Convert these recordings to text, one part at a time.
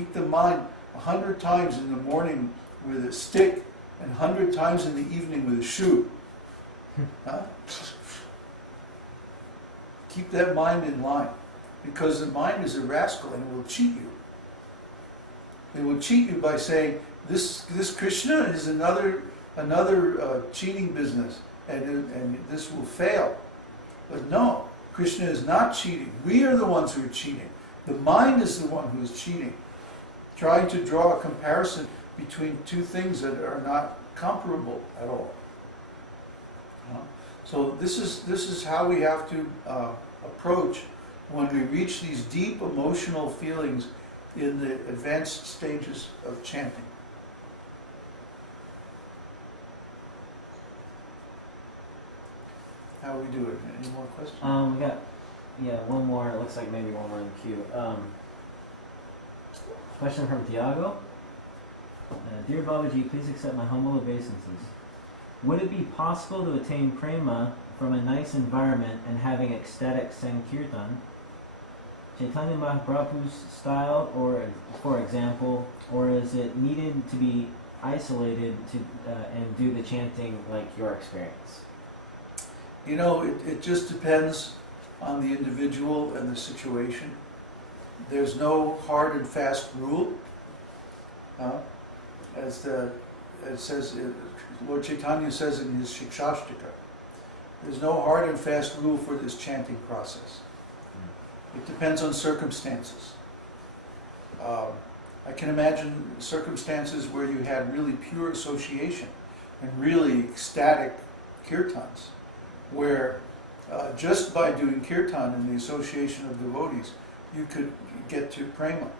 beat the mind 100 times in the morning with a stick and 100 times in the evening with a shoe. Huh? Keep that mind in line, because the mind is a rascal and it will cheat you. It will cheat you by saying, this Krishna is another cheating business, and this will fail. But no, Krishna is not cheating. We are the ones who are cheating. The mind is the one who is cheating, trying to draw a comparison between two things that are not comparable at all. So this is how we have to approach when we reach these deep emotional feelings in the advanced stages of chanting. How are we doing? Any more questions? We got one more. It looks like maybe one more in the queue. Question from Tiago. Dear Babaji, please accept my humble obeisances. Would it be possible to attain prema from a nice environment and having ecstatic sankirtan, Chaitanya Mahaprabhu's style, or for example, or is it needed to be isolated to and do the chanting like your experience? You know, it just depends on the individual and the situation. There's no hard and fast rule. As it says, Lord Chaitanya says in his Shikshashtika, there's no hard and fast rule for this chanting process. It depends on circumstances. I can imagine circumstances where you had really pure association and really ecstatic kirtans, where just by doing kirtan and the association of devotees, you could get to prema.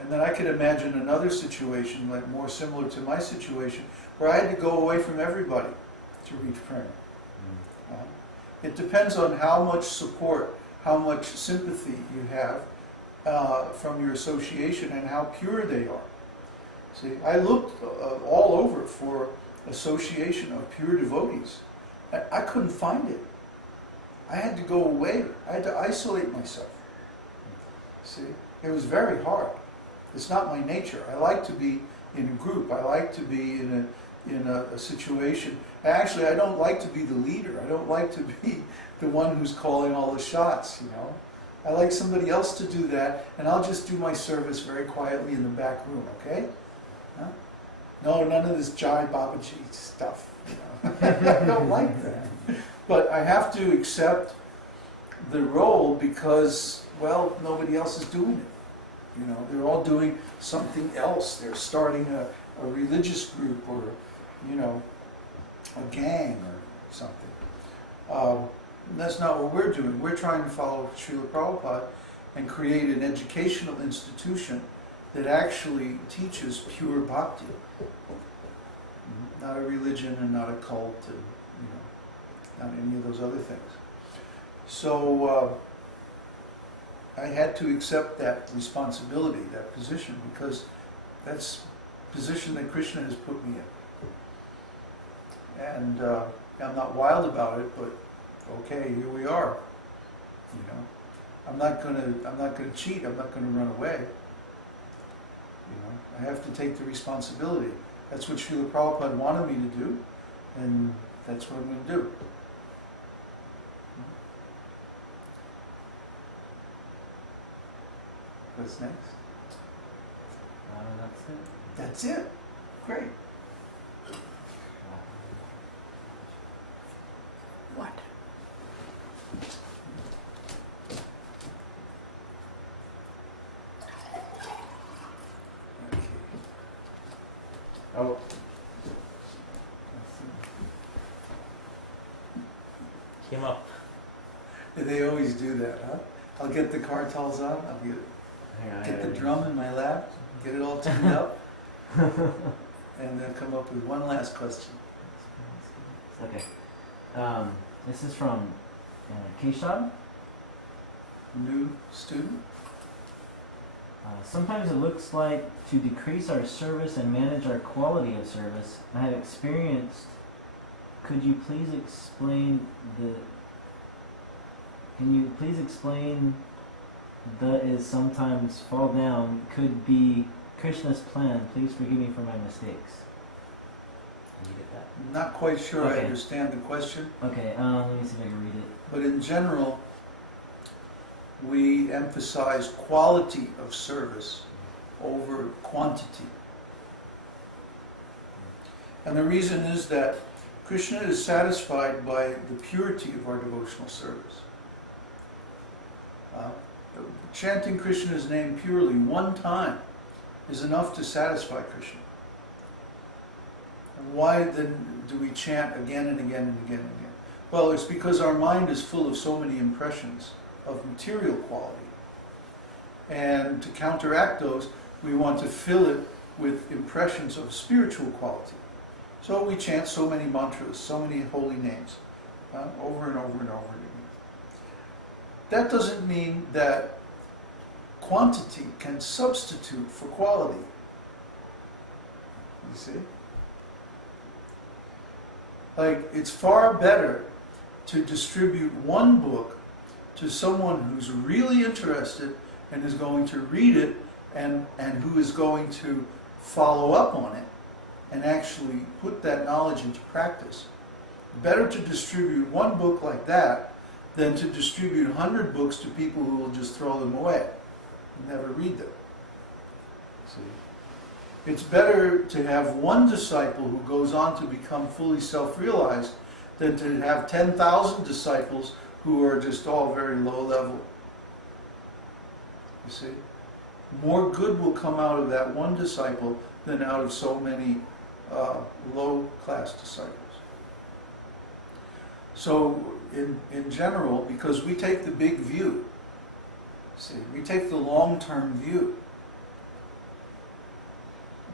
And then I could imagine another situation, like more similar to my situation, where I had to go away from everybody to reach prema. It depends on how much support, how much sympathy you have from your association and how pure they are. See, I looked all over for association of pure devotees. I couldn't find it. I had to go away. I had to isolate myself. See, it was very hard. It's not my nature. I like to be in a group. I like to be in a situation. Actually, I don't like to be the leader. I don't like to be the one who's calling all the shots, I like somebody else to do that, and I'll just do my service very quietly in the back room, okay? No, none of this Jai Babaji stuff, I don't like that. But I have to accept the role because, well, nobody else is doing it. They're all doing something else. They're starting a religious group or, a gang or something. That's not what we're doing. We're trying to follow Srila Prabhupada and create an educational institution that actually teaches pure bhakti. Not a religion and not a cult and, not any of those other things. So I had to accept that responsibility, that position, because that's the position that Krishna has put me in. And I'm not wild about it, but okay, here we are. I'm not gonna cheat. I'm not gonna run away. I have to take the responsibility. That's what Srila Prabhupada wanted me to do, and that's what I'm going to do. What's next? That's it. That's it. Great. What? Okay. Oh. Came up. They always do that, huh? I'll get the kartals on, I'll get the drum in my lap, get it all tuned up, and then come up with one last question. Okay. This is from Keshav. New student? Sometimes it looks like to decrease our service and manage our quality of service. I have experienced. Could you please explain the is sometimes fall down could be Krishna's plan. Please forgive me for my mistakes. Did you get that? Not quite sure I Okay. understand the question, Okay, let me see if I can read it. but in general, we emphasize quality of service over quantity. And the reason is that Krishna is satisfied by the purity of our devotional service. Chanting Krishna's name purely one time is enough to satisfy Krishna. And why then do we chant again and again and again and again? Well, it's because our mind is full of so many impressions of material quality. And to counteract those, we want to fill it with impressions of spiritual quality. So we chant so many mantras, so many holy names, over and over and over again. That doesn't mean that quantity can substitute for quality. You see? Like, it's far better to distribute one book to someone who's really interested and is going to read it and who is going to follow up on it and actually put that knowledge into practice. Better to distribute one book like that than to distribute 100 books to people who will just throw them away and never read them. See? It's better to have one disciple who goes on to become fully self-realized than to have 10,000 disciples who are just all very low level. You see? More good will come out of that one disciple than out of so many low-class disciples. So, in general, because we take the big view, see, we take the long-term view,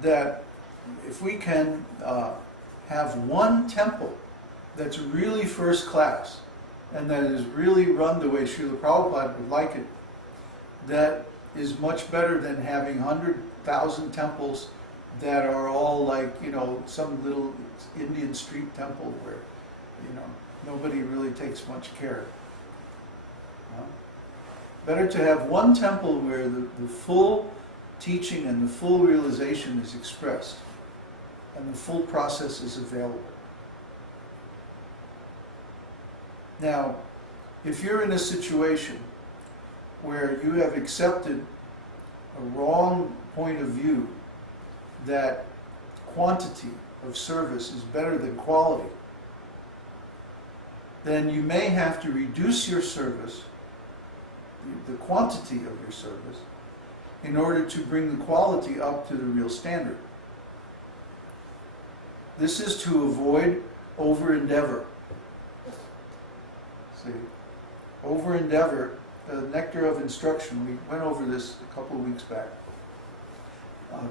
that if we can have one temple that's really first class, and that is really run the way Srila Prabhupada would like it, that is much better than having 100,000 temples that are all like, some little Indian street temple where, nobody really takes much care. Better to have one temple where the full teaching and the full realization is expressed and the full process is available. Now, if you're in a situation where you have accepted a wrong point of view that quantity of service is better than quality, then you may have to reduce your service, the quantity of your service, in order to bring the quality up to the real standard. This is to avoid over-endeavor. See, over-endeavor, the nectar of instruction, we went over this a couple of weeks back.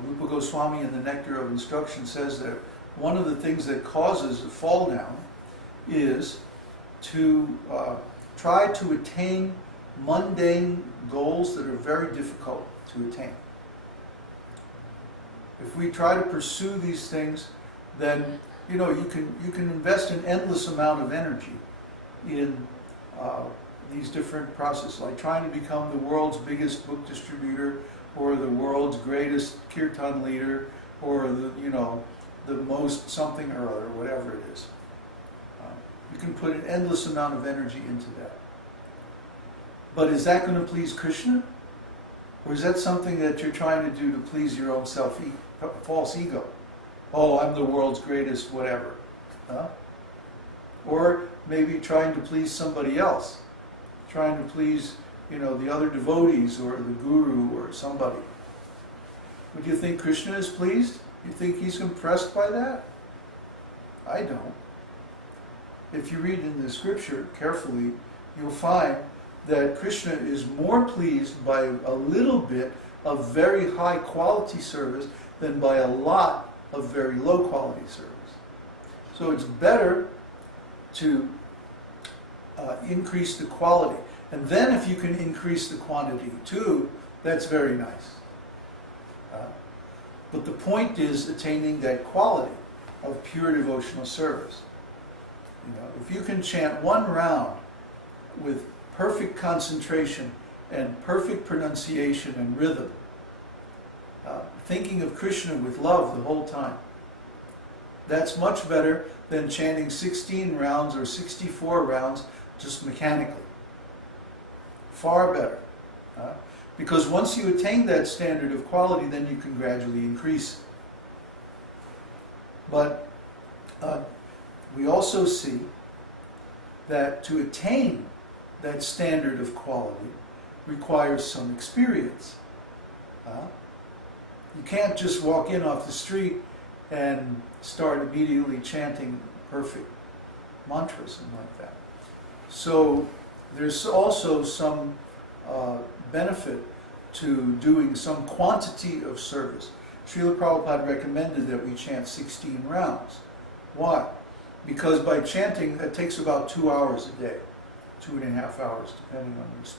Rupa Goswami in the Nectar of Instruction says that one of the things that causes a fall down is to try to attain mundane goals that are very difficult to attain. If we try to pursue these things, then you can invest an endless amount of energy in these different processes, like trying to become the world's biggest book distributor, or the world's greatest kirtan leader, or the most something or other, whatever it is. You can put an endless amount of energy into that. But is that going to please Krishna? Or is that something that you're trying to do to please your own false ego? Oh, I'm the world's greatest whatever. Or maybe trying to please somebody else. Trying to please, the other devotees or the guru or somebody. Would you think Krishna is pleased? You think he's impressed by that? I don't. If you read in the scripture carefully, you'll find that Krishna is more pleased by a little bit of very high quality service than by a lot of very low quality service. So it's better to increase the quality. And then if you can increase the quantity too, that's very nice. But the point is attaining that quality of pure devotional service. If you can chant one round with perfect concentration and perfect pronunciation and rhythm. Thinking of Krishna with love the whole time. That's much better than chanting 16 rounds or 64 rounds just mechanically. Far better. Because once you attain that standard of quality, then you can gradually increase. But we also see that to attain that standard of quality requires some experience. You can't just walk in off the street and start immediately chanting perfect mantras and like that. So there's also some benefit to doing some quantity of service. Srila Prabhupada recommended that we chant 16 rounds. Why? Because by chanting, that takes about 2 hours a day, 2.5 hours, depending on your speed.